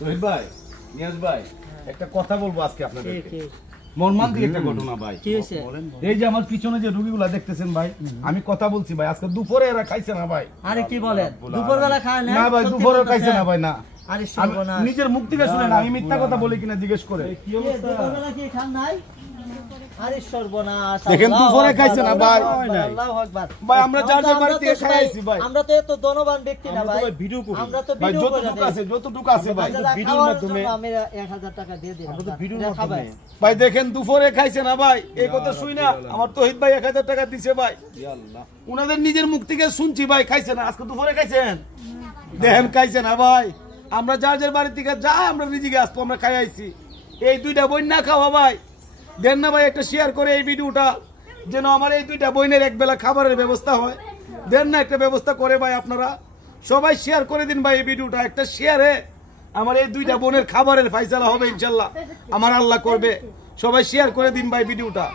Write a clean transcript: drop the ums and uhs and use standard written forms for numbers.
রোহিত ভাই, নিয়াজ ভাই, একটা কথা বলবো আজকে আপনাদেরকে। মর্মান্তিক একটা ঘটনা ভাই। কি হয়েছে? এই যে আমার পিছনে যে রোগীগুলা দেখতেছেন ভাই, আমি কথা বলছি ভাই, আজকে দুপুরে এরা খাইছে না ভাই। আরে কি বলেন, দুপুরবেলা খায় না? না ভাই, দুপুরে খাইছে না ভাই, না। আরে সর্বনাশ, নিজের মুখ থেকে শুনেন, আমি মিথ্যা কথা বলি কিনা জিজ্ঞেস করে। কি অবস্থা? দুপুরবেলা কি খান নাই? আরে সর্বনাশ, দেখেন দুপুরে খাইছে না ভাই। আল্লাহু আকবার। ভাই আমরা যার যার বাড়ি থেকে খাইছি ভাই। আমরা তো এত ধনবান ব্যক্তি না ভাই, আমরা তো ভাই ভিডিও করে যতটুকু আছে ভাই, ভিডিওর মাধ্যমে আমি 1000 টাকা দিয়ে দিলাম। আমরা তো ভিডিওর মাধ্যমে ভাই দেখেন দুপুরে খাইছে না ভাই, এই কথা শুই না আমার তহিদ ভাই 1000 টাকা দিছে ভাই। উনাদের নিজের মুখ থেকে শুনছি ভাই, খাইছে না, আজকে দুপুরে খাইছেন? দেখেন খাইছে না ভাই। আমরা যার যার বাড়ি থেকে যা আমরা রিজিকে আসতো আমরা খাই আইছি। এই দুইটা বোন না খাওয়া ভাই, দেন না ভাই একটা শেয়ার করে এই ভিডিওটা, যেন আমার এই দুইটা বোনের এক বেলা খাবারের ব্যবস্থা হয়। দেন না একটা ব্যবস্থা করে ভাই, আপনারা সবাই শেয়ার করে দিন ভাই এই ভিডিওটা। একটা শেয়ারে আমার এই দুইটা বোনের খাবারের ফাইসালা হবে ইনশাল্লাহ, আমার আল্লাহ করবে। সবাই শেয়ার করে দিন ভাই ভিডিওটা।